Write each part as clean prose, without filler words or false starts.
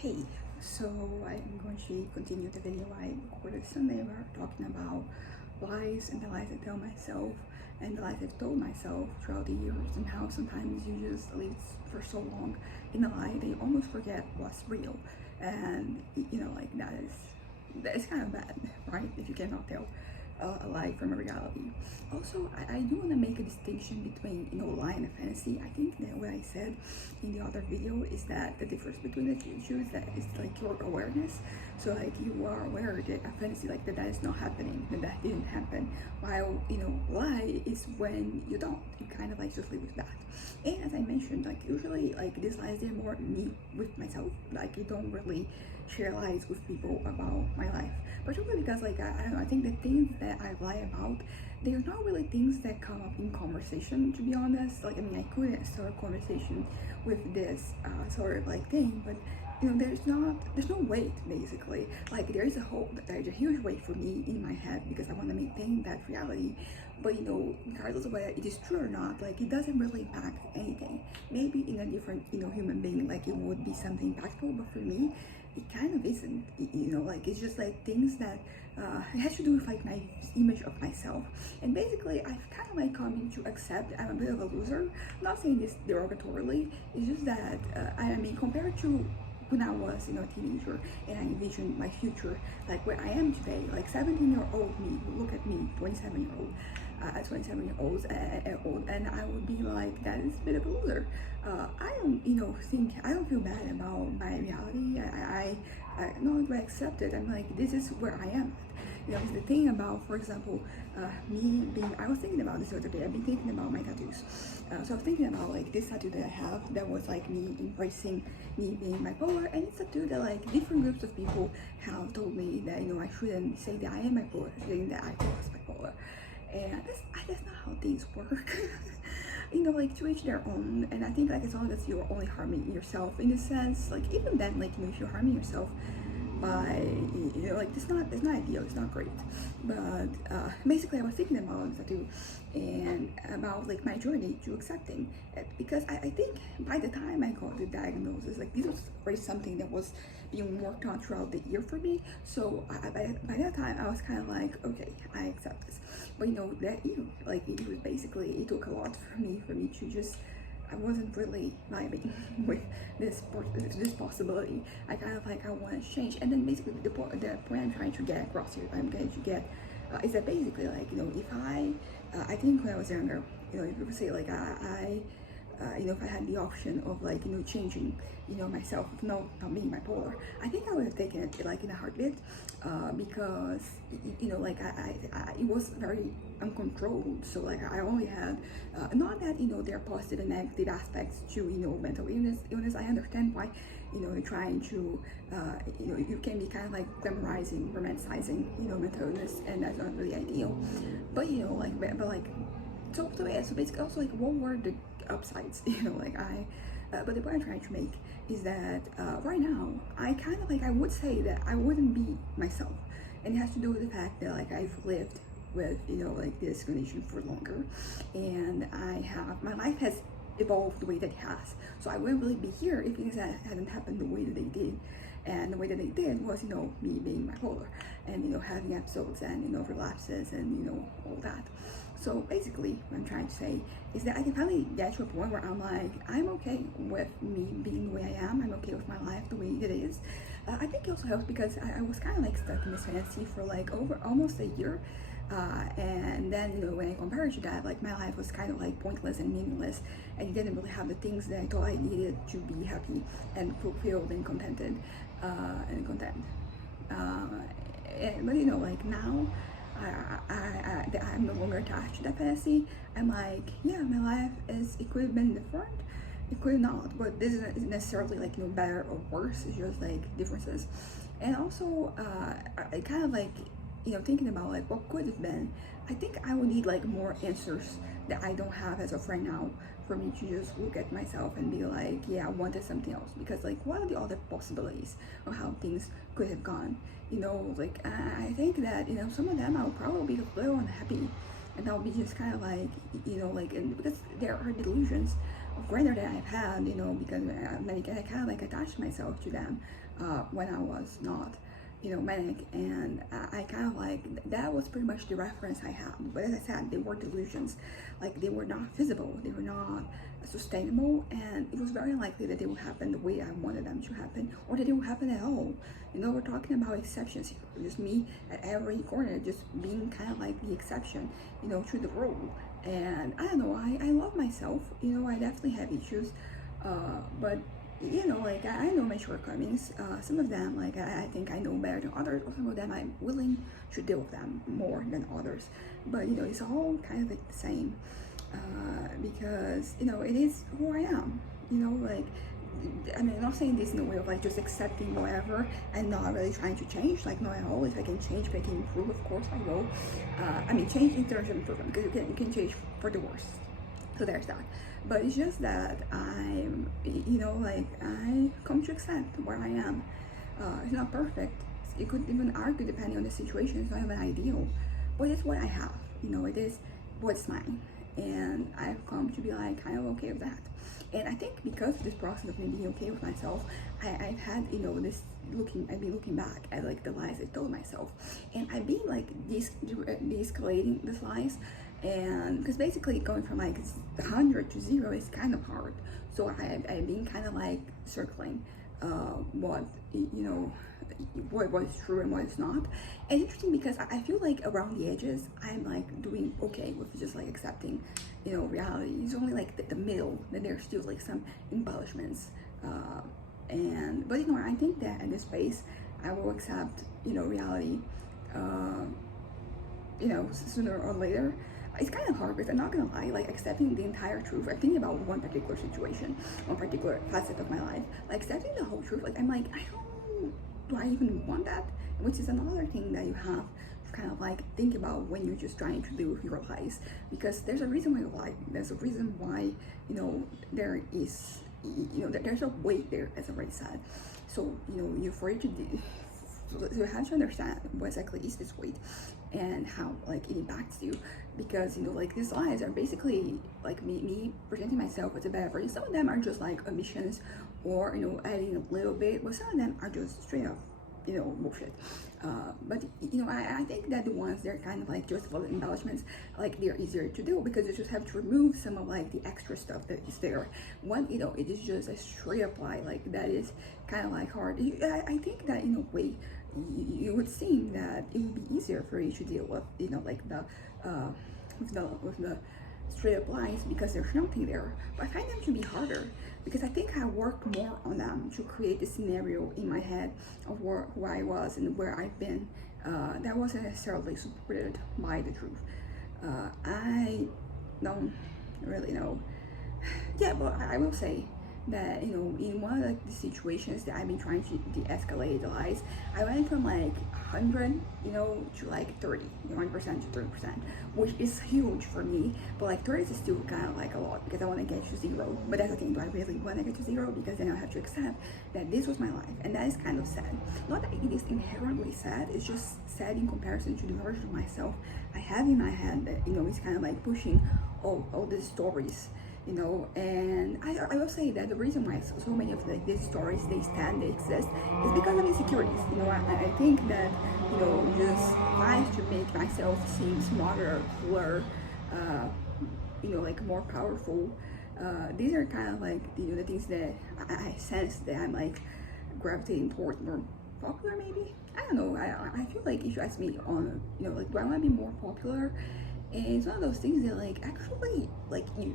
Hey, so I'm going to continue the video I recorded Sunday. We're talking about lies and the lies I tell myself and the lies I've told myself throughout the years, and how sometimes you just live for so long in a lie that you almost forget what's real. And like that is kind of bad, right? If you cannot tell a lie from a reality. Also, I do want to make a distinction between lie and a fantasy. I think that what I said in the other video is that the difference between the two is that it's like your awareness. So like you are aware that a fantasy like that is not happening, that didn't happen. While lie is when you don't. You kind of like just live with that. And as I mentioned, like usually like these lies they're more me with myself. Like I don't really share lies with people about my life, particularly because like I don't know, I think the things that I lie about, they're not really things that come up in conversation, to be honest. Like I mean, I couldn't start a conversation with this sort of like thing, but there's no weight basically. Like there's a huge weight for me in my head because I want to maintain that reality. But regardless of whether it is true or not, like it doesn't really impact anything. Maybe in a different human being, like it would be something impactful, but for me it kind of isn't. Like it's just like things that it has to do with like my image of myself. And basically I've kind of like come to accept I'm a bit of a loser. I'm not saying this derogatorily, it's just that I mean, compared to when I was a teenager and I envisioned my future like where I am today, like 17-year-old me would look at me, 27-year-old 27-year-olds old, and I would be like, that is a bit of a loser. I don't think I don't feel bad about my reality. I not really accept it. I'm like, this is where I am. It's the thing about, for example, me being, I was thinking about this the other day. I've been thinking about my tattoos. So I was thinking about like this tattoo that I have that was like me embracing me being bipolar, and it's a tattoo that like different groups of people have told me that I shouldn't say that I am bipolar, saying that I was bipolar. And that's not how things work. Like to each their own. And I think like as long as you're only harming yourself in a sense, like even then, like if you're harming yourself by like it's not ideal, it's not great. But basically I was thinking about tattoo and about like my journey to accepting it, because I think by the time I got the diagnosis, like this was already something that was being worked on throughout the year for me. So by that time I was kind of like, okay, I accept this. But that year, like it was basically, it took a lot for me to just, I wasn't really vibing with this possibility. I kind of like, I want to change. And then basically the point I'm trying to get across here, I'm going to get is that basically like if I think when I was younger, if people say like if I had the option of like changing myself, not being bipolar, I think I would have taken it like in a heartbeat, because like it was very uncontrolled. So like I only had not that there are positive and negative aspects to mental illness. I understand why you're trying to you can be kind of like glamorizing, romanticizing mental illness, and that's not really ideal. But so basically also like what were the upsides? But the point I'm trying to make is that right now I kind of like, I would say that I wouldn't be myself, and it has to do with the fact that like I've lived with like this condition for longer, and my life has evolved the way that it has. So I wouldn't really be here if things hadn't happened the way that they did. And the way that they did was me being bipolar, and having episodes and relapses and all that. So basically what I'm trying to say is that I can finally get to a point where I'm like, I'm okay with me being the way I am. I'm okay with my life the way it is. I think it also helps because I was kind of like stuck in this fantasy for like over almost a year. And then when I compare it to that, like my life was kind of like pointless and meaningless, and it didn't really have the things that I thought I needed to be happy and fulfilled and contented and content. But like now I'm no longer attached to that fantasy. I'm like, yeah, my life it could have been different, it could not, but this isn't necessarily like better or worse. It's just like differences. And also I kind of like thinking about like what could have been. I think I would need like more answers that I don't have as of right now, for me to just look at myself and be like, yeah, I wanted something else. Because like, what are the other possibilities of how things could have gone? Like I think that some of them I'll probably be a little unhappy, and I'll be just kind of like like, and because there are delusions granted that I've had, because like I kind of like attached myself to them when I was not, manic, and I kind of like, that was pretty much the reference I had. But as I said, they were delusions. Like, they were not visible, they were not sustainable, and it was very unlikely that they would happen the way I wanted them to happen, or that they would happen at all. We're talking about exceptions here, just me at every corner, just being kind of like the exception, to the rule. And I don't know, I love myself, I definitely have issues, but like I know my shortcomings. Some of them, like I think I know better than others, or some of them I'm willing to deal with them more than others. But it's all kind of like the same, because it is who I am. Like, I mean, I'm not saying this in a way of like just accepting whatever and not really trying to change. Like, no, I always, if I can change, if I can improve, of course I will. I mean, change in terms of improvement, because you can change for the worse. So there's that. But it's just that I'm, like, I come to accept where I am. It's not perfect. You could even argue, depending on the situation, it's not even ideal. But it's what I have. It is what's mine. And I've come to be like kind of okay with that. And I think because of this process of me being okay with myself, I've had, I've been looking back at like the lies I told myself. And I've been like de-escalating these lies. And because basically going from like 100 to 0 is kind of hard. So I've been kind of like circling what is true and what is not. And it's interesting because I feel like around the edges I'm like doing okay with just like accepting reality. It's only like the middle that there's still like some embellishments, but I think that at this pace I will accept reality sooner or later. It's kind of hard because I'm not gonna lie, like accepting the entire truth. I'm thinking about one particular situation, one particular facet of my life, like accepting the whole truth. Like, I'm like, do I even want that? Which is another thing that you have to kind of like think about when you're just trying to deal with your lies, because there's a reason why you lie. There's a reason why there is there's a weight there, as I already said. So you're afraid to so you have to understand what exactly is this weight and how like it impacts you, because like these lies are basically like me presenting myself as a better version. Some of them are just like omissions or adding a little bit, but some of them are just straight up bullshit. But I think that the ones they're kind of like just full of embellishments, like they're easier to do because you just have to remove some of like the extra stuff that is there. One it is just a straight up lie, like that is kind of like hard. I think that in a way you would seem that it would be easier for you to deal with like the with the straight up lies, because there's nothing there. But I find them to be harder because I think I work more on them to create the scenario in my head of who I was and where I've been, that wasn't necessarily supported by the truth. I don't really know. Yeah, but I will say that in one of like the situations that I've been trying to de-escalate the lies, I went from like 100 to like 30, 1% to 30%, which is huge for me. But like 30 is still kind of like a lot because I want to get to 0. But that's the thing, do I really want to get to 0? Because then I have to accept that this was my life, and that is kind of sad. Not that it is inherently sad, it's just sad in comparison to the version of myself I have in my head that it's kind of like pushing all these stories. And I will say that the reason why so many of like these stories they exist is because of insecurities. I think that just lies to make myself seem smarter, cooler, like more powerful. These are kind of like the things that I sense that I'm like gravitating towards more popular, maybe. I don't know. I feel like if you ask me on like, do I want to be more popular? And it's one of those things that like actually like it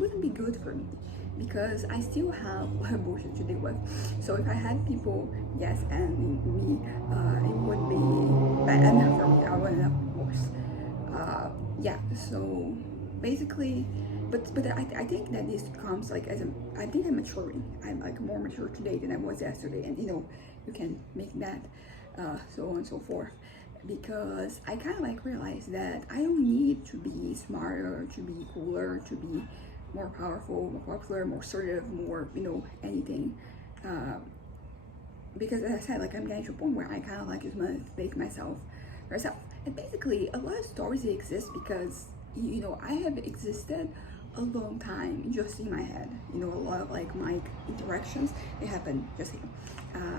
wouldn't be good for me, because I still have bullshit to deal with. So if I had people yes and me, it would be bad for me. I would end up worse. Yeah, so basically, but I think that this comes like I think I'm maturing. I'm like more mature today than I was yesterday, and you can make that so on and so forth. Because I kind of like realized that I don't need to be smarter, to be cooler, to be more powerful, more popular, more assertive, more anything. Because as I said, like I'm getting to a point where I kind of like just want to make myself. And basically, a lot of stories exist because I have existed a long time just in my head. You know, a lot of like my interactions, they happen just here.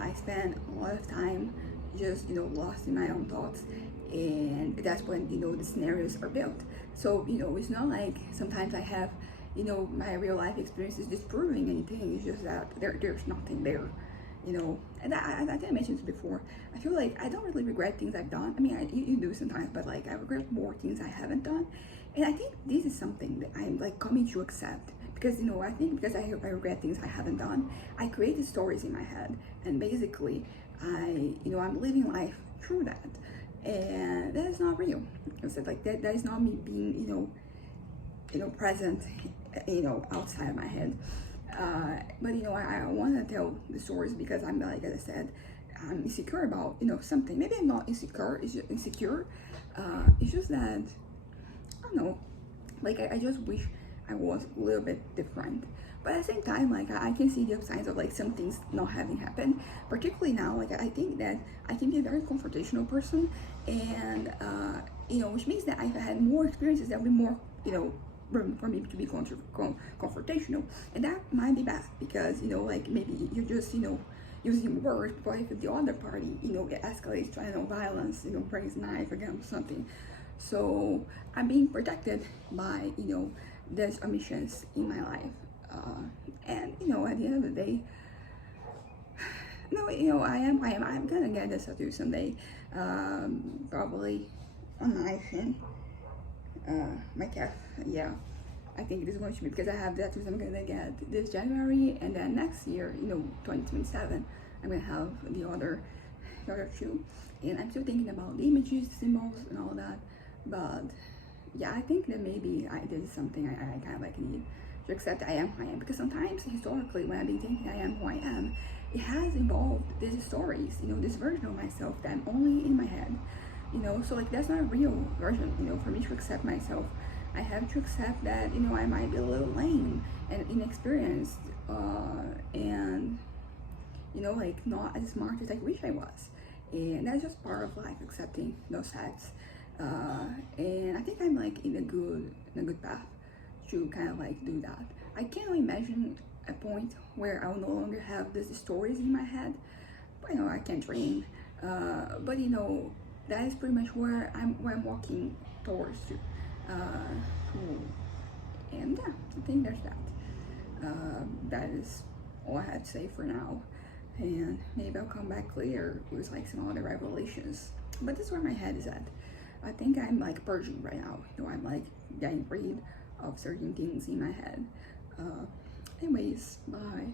I spend a lot of time just, you know, lost in my own thoughts, and that's when, you know, the scenarios are built. So, you know, it's not like sometimes I have, you know, my real life experiences disproving anything. It's just that there's nothing there, you know. And I think I mentioned this before. I feel like I don't really regret things I've done. I mean, you do sometimes, but like I regret more things I haven't done. And I think this is something that I'm like coming to accept, because, you know, I think because I regret things I haven't done, I created stories in my head, and basically you know, I'm living life through that, and that is not real. It's like that is not me being, you know, present, you know, outside of my head. But you know, I want to tell the stories because I'm, like, as I said, I'm insecure about, you know, something. Maybe I'm not insecure. It's just insecure. It's just that I don't know. Like I just wish I was a little bit different. But at the same time, like I can see the upsides of like some things not having happened. Particularly now, like I think that I can be a very confrontational person, and you know, which means that I've had more experiences that will be more, you know, room for me to be confrontational, and that might be bad because, you know, like maybe you're just, you know, using words, but if the other party, you know, it escalates, trying to violence, you know, brings knife against something. So I'm being protected by, you know, these omissions in my life, and you know, at the end of the day, no, you know, I'm gonna get this tattoo someday, probably on my shin, my calf, yeah. I think it is going to be because I have tattoos I'm gonna get this January, and then next year, you know, 2027, I'm gonna have the other two, and I'm still thinking about the images, symbols, and all that. But yeah, I think that maybe this is something I kind of like need to accept I am who I am, because sometimes historically when I've been thinking I am who I am, it has involved these stories, you know, this version of myself that I'm only in my head, you know. So like that's not a real version, you know. For me to accept myself, I have to accept that, you know, I might be a little lame and inexperienced, and you know, like not as smart as I wish I was, and that's just part of life, accepting those facts. And I think I'm like in a good path to kind of like do that. I can't imagine a point where I will no longer have these stories in my head, but you know, I can dream. But you know, that is pretty much where I'm walking towards to. And yeah, I think there's that. That is all I had to say for now, and maybe I'll come back later with like some other revelations. But this is where my head is at. I think I'm like purging right now. You know, I'm like getting rid of certain things in my head. Anyways, bye.